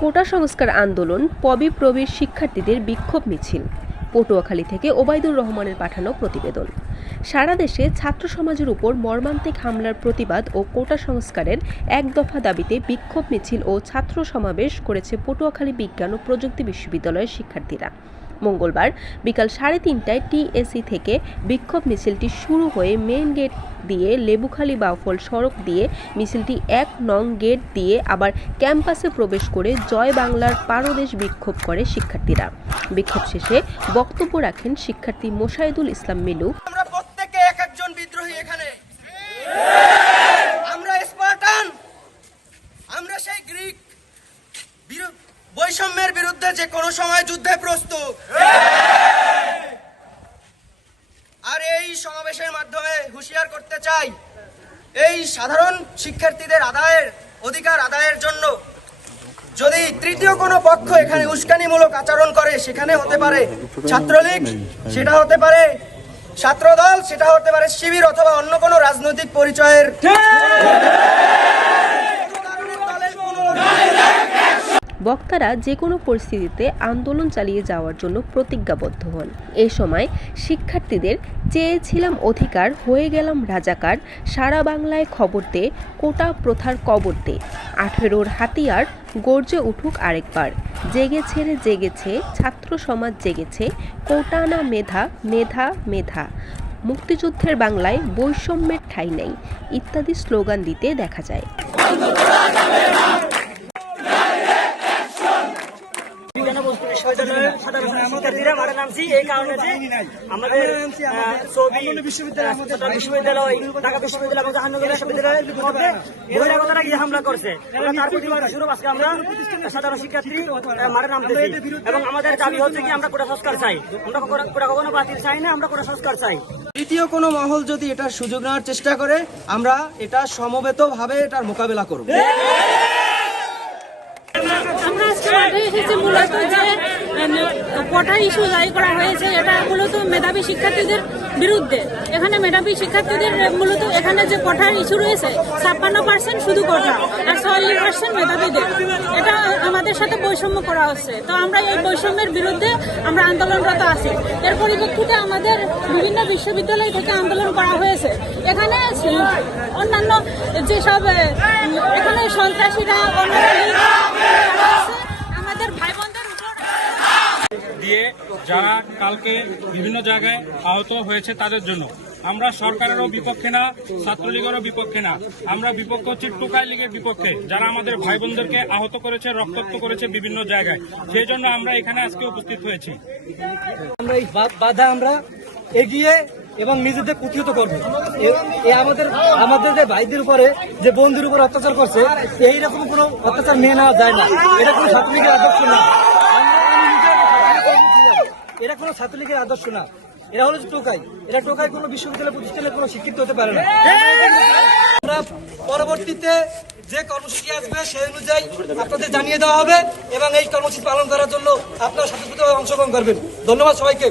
কোটা সংস্কার আন্দোলন, পবি প্রবীর শিক্ষার্থীদের বিক্ষোভ মিছিল, পটুয়াখালী থেকে ওবায়দুর রহমানের পাঠানো প্রতিবেদন। সারা দেশে ছাত্র সমাজের উপর মর্মান্তিক হামলার প্রতিবাদ ও কোটা সংস্কারের এক দফা দাবিতে বিক্ষোভ মিছিল ও ছাত্র সমাবেশ করেছে পটুয়াখালী বিজ্ঞান ও প্রযুক্তি বিশ্ববিদ্যালয়ের শিক্ষার্থীরা। মঙ্গলবার বিকাল সাড়ে তিনটায় টিএসি থেকে বিক্ষোভ মিছিলটি শুরু হয়ে মেন গেট দিয়ে লেবুখালী বাউফল সড়ক দিয়ে মিছিলটি এক নং গেট দিয়ে আবার ক্যাম্পাসে প্রবেশ করে জয় বাংলার পারদেশ বিক্ষোভ করে শিক্ষার্থীরা। বিক্ষোভ শেষে বক্তব্য রাখেন শিক্ষার্থী মোশাহিদুল ইসলাম মিলু আমরা প্রত্যেকে এক একজন বিদ্রোহী এখানে আমরা স্পার্টান আমরা সেই গ্রিক বিরু- বৈষম্যের বিরুদ্ধে যে কোনো সময় যুদ্ধে প্রস্তুত। আর এই সমাবেশের মাধ্যমে হুঁশিয়ার করতে চাই, এই সাধারণ শিক্ষার্থীদের আদায়ের অধিকার আদায়ের জন্য। যদি তৃতীয় কোনো পক্ষ এখানে উস্কানিমূলক আচরণ করে, সেখানে হতে পারে ছাত্রলীগ, সেটা হতে পারে ছাত্রদল, সেটা হতে পারে শিবির অথবা অন্য কোনো রাজনৈতিক পরিচয়ের দলের কোনো বক্তারা যে কোনো পরিস্থিতিতে আন্দোলন চালিয়ে যাওয়ার জন্য প্রতিজ্ঞাবদ্ধ হন। এ সময় শিক্ষার্থীদের চেয়েছিলাম অধিকার হয়ে গেলাম রাজাকার, সারা বাংলায় খবর দে, কোটা প্রথার কবর দে। আঠেরোর হাতিয়ার গর্জে উঠুক আরেকবার। জেগেছে রে জেগেছে, ছাত্র সমাজ জেগেছে, কোটা না মেধা মেধা মেধা। মুক্তিযুদ্ধের বাংলায় বৈষম্যের ঠাঁই নেই, ইত্যাদি স্লোগান দিতে দেখা যায় বিজ্ঞান ও প্রযুক্তি বিশ্ববিদ্যালয়ের সাধারণ শিক্ষার্থীরা মাঠে নামছি এই কারণে যে আমাদের ছবি বিশ্ববিদ্যালয় বিশ্ববিদ্যালয় ঢাকা বিশ্ববিদ্যালয় এবং জাহাঙ্গীর বিশ্ববিদ্যালয়ের মধ্যে বহিরাগতরা গিয়ে হামলা করছে। তার প্রতিবাদ স্বরূপ আজকে আমরা সাধারণ শিক্ষার্থী মাঠে নামতেছি। এবং আমাদের দাবি হচ্ছে কি আমরা কোটা সংস্কার চাই। আমরা কোটা- কোটা কখনো বাতিল চাই না আমরা কোটা সংস্কার চাই। তৃতীয় কোনো মহল যদি এটার সুযোগ নেওয়ার চেষ্টা করে আমরা এটা সমবেতভাবে এটার মোকাবেলা করব। আমরা আজকে এসেছি মূলত যে কোটা ইস্যু জারি করা হয়েছে, এটা মূলত মেধাবী শিক্ষার্থীদের বিরুদ্ধে। এখানে মেধাবী শিক্ষার্থীদের মূলত এখানে যে কোটার ইস্যু রয়েছে, ছাপ্পান্ন পার্সেন্ট শুধু কোটা আর চল্লিশ পার্সেন্ট মেধাবীদের। এটা আমাদের সাথে বৈষম্য করা হচ্ছে। তো আমরা এই বৈষম্যের বিরুদ্ধে আমরা আন্দোলনরত আছি। এর পরিপ্রেক্ষিতে আমাদের বিভিন্ন বিশ্ববিদ্যালয় থেকে আন্দোলন করা হয়েছে। এখানে অন্যান্য যেসব, এখানে সন্ত্রাসীরা অন্যান্য যারা আছে, আমাদের ভাই বোনদের উপর দিয়ে যারা কালকে বিভিন্ন জায়গায় আহত হয়েছে তাদের জন্য। আমরা সরকারেরও বিপক্ষে না, ছাত্রলীগেরও বিপক্ষে না। আমরা বিপক্ষ হচ্ছি টুকাই লীগের বিপক্ষে, যারা আমাদের ভাই বোনদেরকে আহত করেছে, রক্তাক্ত করেছে বিভিন্ন জায়গায়। সেই জন্য আমরা এখানে আজকে উপস্থিত হয়েছি। আমরা এই বাধা আমরা এগিয়ে এবং নিজেদের প্রতিহত করব। আমাদের আমাদের যে ভাইদের উপরে যে বন্ধুর উপর অত্যাচার করছে এই রকম কোনো অত্যাচার মেনে নেওয়া যায় না। এটা কোনো ছাত্রলীগের আদর্শ না। কোনো ছাত্রলীগের আদর্শ না। এরা হলো টোকাই। এরা টোকাই কোনো বিশ্ববিদ্যালয় প্রতিষ্ঠানে কোনো শিক্ষিত হতে পারে না। আমরা পরবর্তীতে যে কর্মসূচি আসবে সেই অনুযায়ী আপনাদের জানিয়ে দেওয়া হবে এবং এই কর্মসূচি পালন করার জন্য আপনারা সাথে অংশগ্রহণ করবেন। ধন্যবাদ সবাইকে।